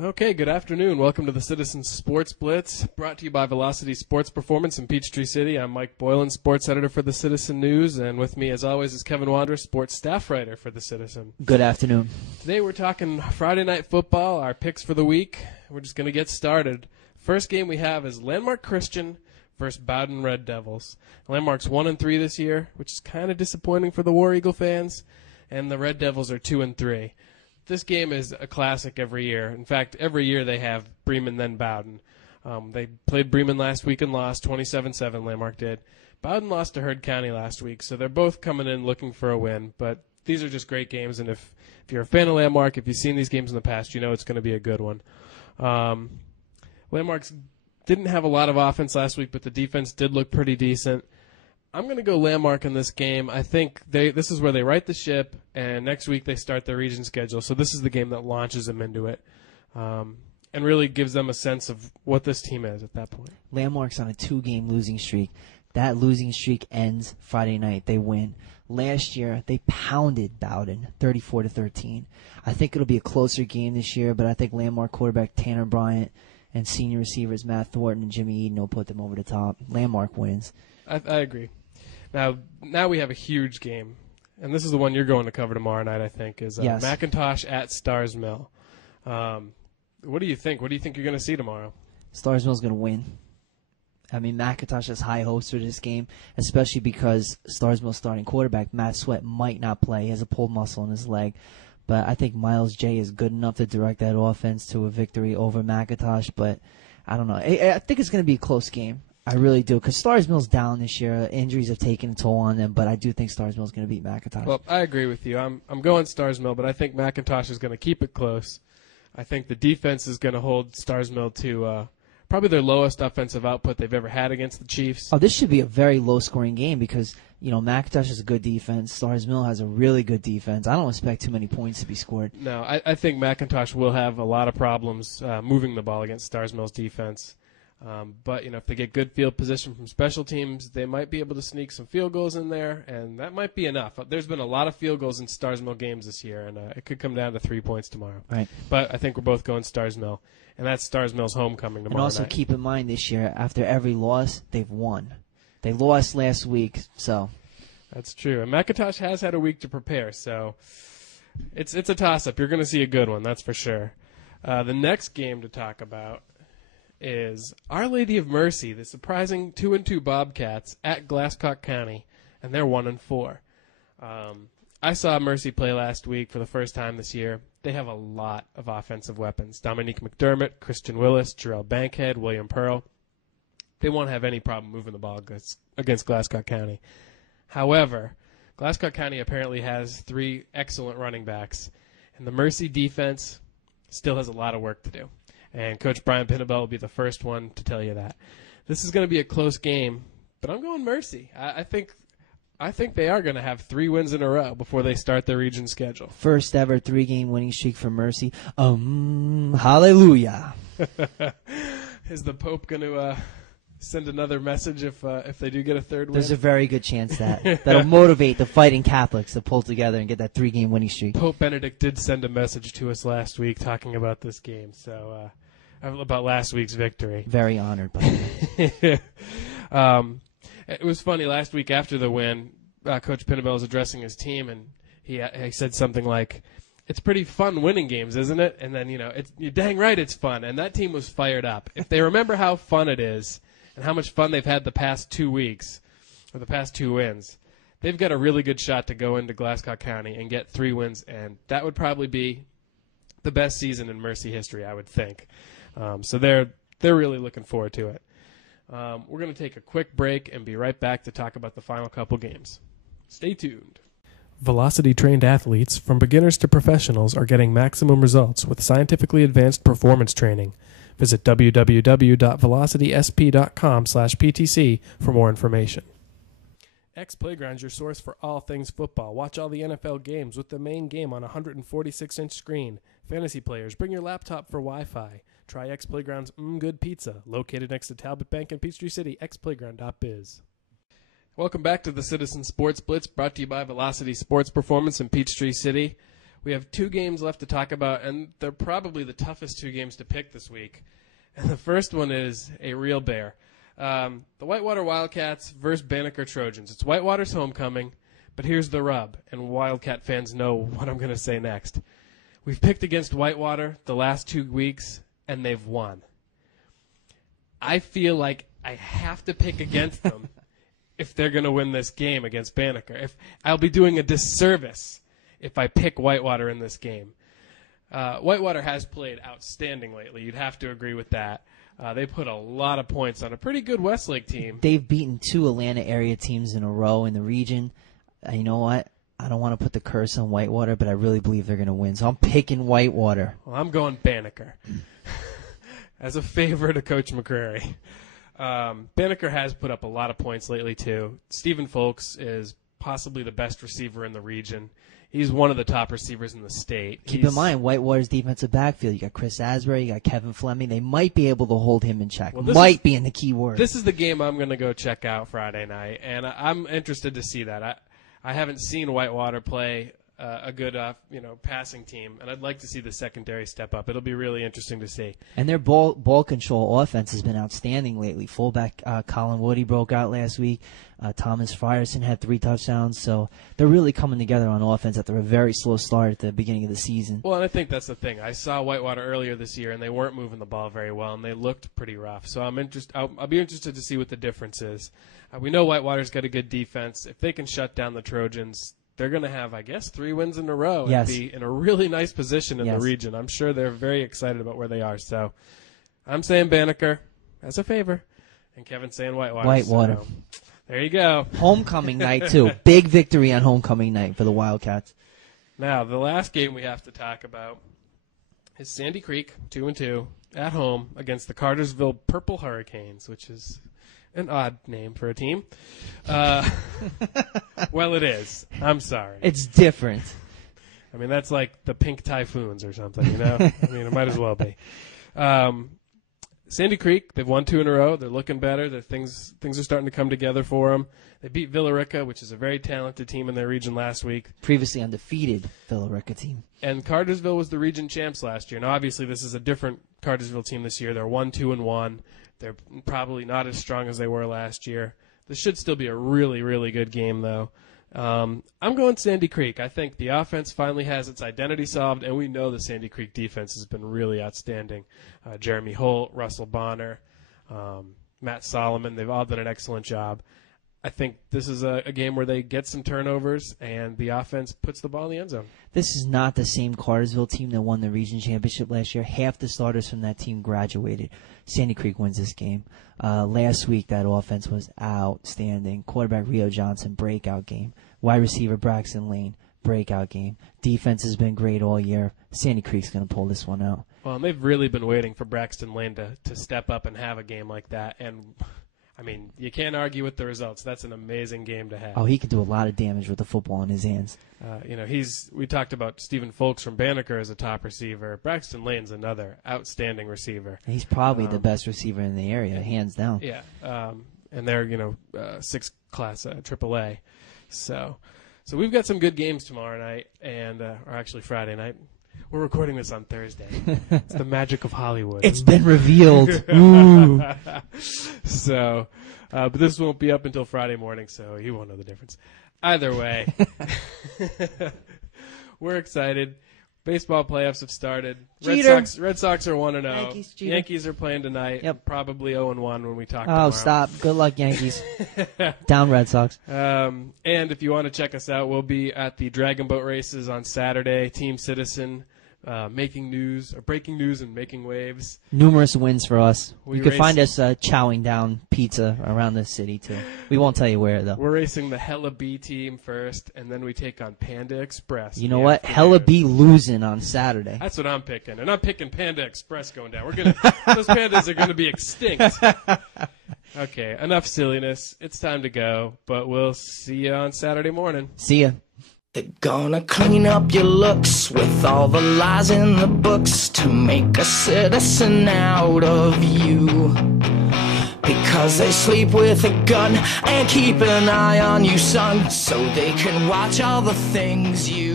Okay, good afternoon. Welcome to the Citizen Sports Blitz, brought to you by Velocity Sports Performance in Peachtree City. I'm Mike Boylan, sports editor for the Citizen News, and with me, as always, is Kevin Wanderer, sports staff writer for the Citizen. Good afternoon. Today we're talking Friday Night Football, our picks for the week. We're just going to get started. First game we have is Landmark Christian versus Bowden Red Devils. Landmark's 1-3 this year, which is kind of disappointing for the War Eagle fans, and the Red Devils are 2-3. This game is a classic every year. In fact, every year they have Bremen then Bowden. They played Bremen last week and lost 27-7, Landmark did. Bowden lost to Heard County last week, so they're both coming in looking for a win. But these are just great games, and if you're a fan of Landmark, if you've seen these games in the past, you know it's going to be a good one. Landmark's didn't have a lot of offense last week, but the defense did look pretty decent. I'm going to go Landmark in this game. I think this is where they right the ship, and next week they start their region schedule. So this is the game that launches them into it and really gives them a sense of what this team is at that point. Landmark's on a 2-game losing streak. That losing streak ends Friday night. They win. Last year, they pounded Bowden 34-13. I think it'll be a closer game this year, but I think Landmark quarterback Tanner Bryant and senior receivers Matt Thornton and Jimmy Eden will put them over the top. Landmark wins. I agree. Now we have a huge game, and this is the one you're going to cover tomorrow night, I think, is yes. McIntosh at Stars Mill. What do you think? What do you think you're going to see tomorrow? Stars Mill's going to win. I mean, McIntosh has high hopes for this game, especially because Stars Mill's starting quarterback, Matt Sweat, might not play. He has a pulled muscle in his leg. But I think Miles J is good enough to direct that offense to a victory over McIntosh. But I don't know. I think it's going to be a close game. I really do, because Stars Mill's down this year. Injuries have taken a toll on them, but I do think Stars Mill's going to beat McIntosh. Well, I agree with you. I'm going Stars Mill, but I think McIntosh is going to keep it close. I think the defense is going to hold Stars Mill to probably their lowest offensive output they've ever had against the Chiefs. Oh, this should be a very low-scoring game because, McIntosh has a good defense. Stars Mill has a really good defense. I don't expect too many points to be scored. No, I think McIntosh will have a lot of problems moving the ball against Stars Mill's defense. But, if they get good field position from special teams, they might be able to sneak some field goals in there, and that might be enough. There's been a lot of field goals in Stars Mill games this year, and it could come down to 3 points tomorrow. Right. But I think we're both going Stars Mill, and that's Stars Mill's homecoming tomorrow night. And also keep in mind this year, after every loss, they've won. They lost last week, so. That's true. And McIntosh has had a week to prepare, so it's a toss-up. You're going to see a good one, that's for sure. The next game to talk about is Our Lady of Mercy, the surprising 2-2 Bobcats at Glasscock County, and they're 1-4. I saw Mercy play last week for the first time this year. They have a lot of offensive weapons. Dominique McDermott, Christian Willis, Jarrell Bankhead, William Pearl. They won't have any problem moving the ball against Glasscock County. However, Glasscock County apparently has 3 excellent running backs, and the Mercy defense still has a lot of work to do. And Coach Brian Pinnabell will be the first one to tell you that. This is going to be a close game, but I'm going Mercy. I think they are going to have 3 wins in a row before they start their region schedule. First ever 3-game winning streak for Mercy. Hallelujah. Is the Pope going to send another message if they do get a third win? There's a very good chance that'll motivate the fighting Catholics to pull together and get that 3-game winning streak. Pope Benedict did send a message to us last week talking about this game, so about last week's victory. Very honored by that. It was funny last week after the win. Coach Pinnabell was addressing his team, and he said something like, "It's pretty fun winning games, isn't it?" And then you're dang right, it's fun. And that team was fired up. If they remember how fun it is and how much fun they've had the past 2 weeks, or the past 2 wins, they've got a really good shot to go into Glasscock County and get 3 wins, and that would probably be the best season in Mercy history, I would think. So they're really looking forward to it. We're going to take a quick break and be right back to talk about the final couple games. Stay tuned. Velocity-trained athletes, from beginners to professionals, are getting maximum results with scientifically advanced performance training. Visit www.velocitysp.com/PTC for more information. X Playground's your source for all things football. Watch all the NFL games with the main game on a 146-inch screen. Fantasy players, bring your laptop for Wi-Fi. Try X Playground's Good Pizza, located next to Talbot Bank in Peachtree City, xplayground.biz. Welcome back to the Citizen Sports Blitz, brought to you by Velocity Sports Performance in Peachtree City. We have 2 games left to talk about, and they're probably the toughest 2 games to pick this week. And the first one is a real bear. The Whitewater Wildcats versus Banneker Trojans. It's Whitewater's homecoming, but here's the rub, and Wildcat fans know what I'm going to say next. We've picked against Whitewater the last 2 weeks, and they've won. I feel like I have to pick against them if they're going to win this game against Banneker. I'll be doing a disservice if I pick Whitewater in this game. Whitewater has played outstanding lately. You'd have to agree with that. They put a lot of points on a pretty good Westlake team. They've beaten 2 Atlanta area teams in a row in the region. You know what? I don't want to put the curse on Whitewater, but I really believe they're going to win. So I'm picking Whitewater. Well, I'm going Banneker as a favor to Coach McCrary. Banneker has put up a lot of points lately, too. Stephen Folks is possibly the best receiver in the region. He's one of the top receivers in the state. Keep in mind, Whitewater's defensive backfield. You got Chris Asbury, you got Kevin Fleming. They might be able to hold him in check. Well, might be in the key word. This is the game I'm going to go check out Friday night, and I'm interested to see that. I haven't seen Whitewater play a good passing team, and I'd like to see the secondary step up. It'll be really interesting to see. And their ball control offense has been outstanding lately. Fullback Colin Woody broke out last week. Thomas Frierson had 3 touchdowns. So they're really coming together on offense after a very slow start at the beginning of the season. Well, and I think that's the thing. I saw Whitewater earlier this year, and they weren't moving the ball very well, and they looked pretty rough. So I'll be interested to see what the difference is. We know Whitewater's got a good defense. If they can shut down the Trojans, they're going to have, I guess, 3 wins in a row and be in a really nice position in the region. I'm sure they're very excited about where they are. So I'm saying Banneker as a favor, and Kevin's saying Whitewater. So, there you go. Homecoming night, too. Big victory on homecoming night for the Wildcats. Now, the last game we have to talk about is Sandy Creek, 2-2, at home against the Cartersville Purple Hurricanes, which is an odd name for a team. Well, it is. I'm sorry. It's different. I mean, that's like the Pink Typhoons or something, you know? I mean, it might as well be. Sandy Creek, they've won 2 in a row. They're looking better. Things are starting to come together for them. They beat Villarica, which is a very talented team in their region last week. Previously undefeated Villarica team. And Cartersville was the region champs last year. Now, obviously, this is a different Cartersville team this year. They're 1-2-1. They're probably not as strong as they were last year. This should still be a really, really good game, though. I'm going Sandy Creek. I think the offense finally has its identity solved, and we know the Sandy Creek defense has been really outstanding. Jeremy Holt, Russell Bonner, Matt Solomon, they've all done an excellent job. I think this is a game where they get some turnovers, and the offense puts the ball in the end zone. This is not the same Cartersville team that won the region championship last year. Half the starters from that team graduated. Sandy Creek wins this game. Last week, that offense was outstanding. Quarterback Rio Johnson, breakout game. Wide receiver Braxton Lane, breakout game. Defense has been great all year. Sandy Creek's going to pull this one out. Well, and they've really been waiting for Braxton Lane to step up and have a game like that, and I mean, you can't argue with the results. That's an amazing game to have. Oh, he can do a lot of damage with the football in his hands. We talked about Stephen Folks from Banneker as a top receiver. Braxton Lane's another outstanding receiver. He's probably the best receiver in the area, hands down. Yeah, and they're 6th class AAA. So we've got some good games tomorrow night, or actually Friday night. We're recording this on Thursday. It's the magic of Hollywood. It's been revealed. Ooh. So, but this won't be up until Friday morning, so you won't know the difference. Either way, we're excited. Baseball playoffs have started. Red Sox are 1-0. Yankees are playing tonight. Yep. Probably 0-1 when we talk tomorrow. Oh, stop. Good luck, Yankees. Down Red Sox. And if you want to check us out, we'll be at the Dragon Boat races on Saturday. Team Citizen. Breaking news and making waves. Numerous wins for us. You can find us chowing down pizza around the city, too. We won't tell you where, though. We're racing the Hella B team first, and then we take on Panda Express. You know what? Hella B losing on Saturday. That's what I'm picking, and I'm picking Panda Express going down. Those pandas are going to be extinct. Okay, enough silliness. It's time to go, but we'll see you on Saturday morning. See ya. They're gonna clean up your looks with all the lies in the books to make a citizen out of you. Because they sleep with a gun and keep an eye on you, son, so they can watch all the things you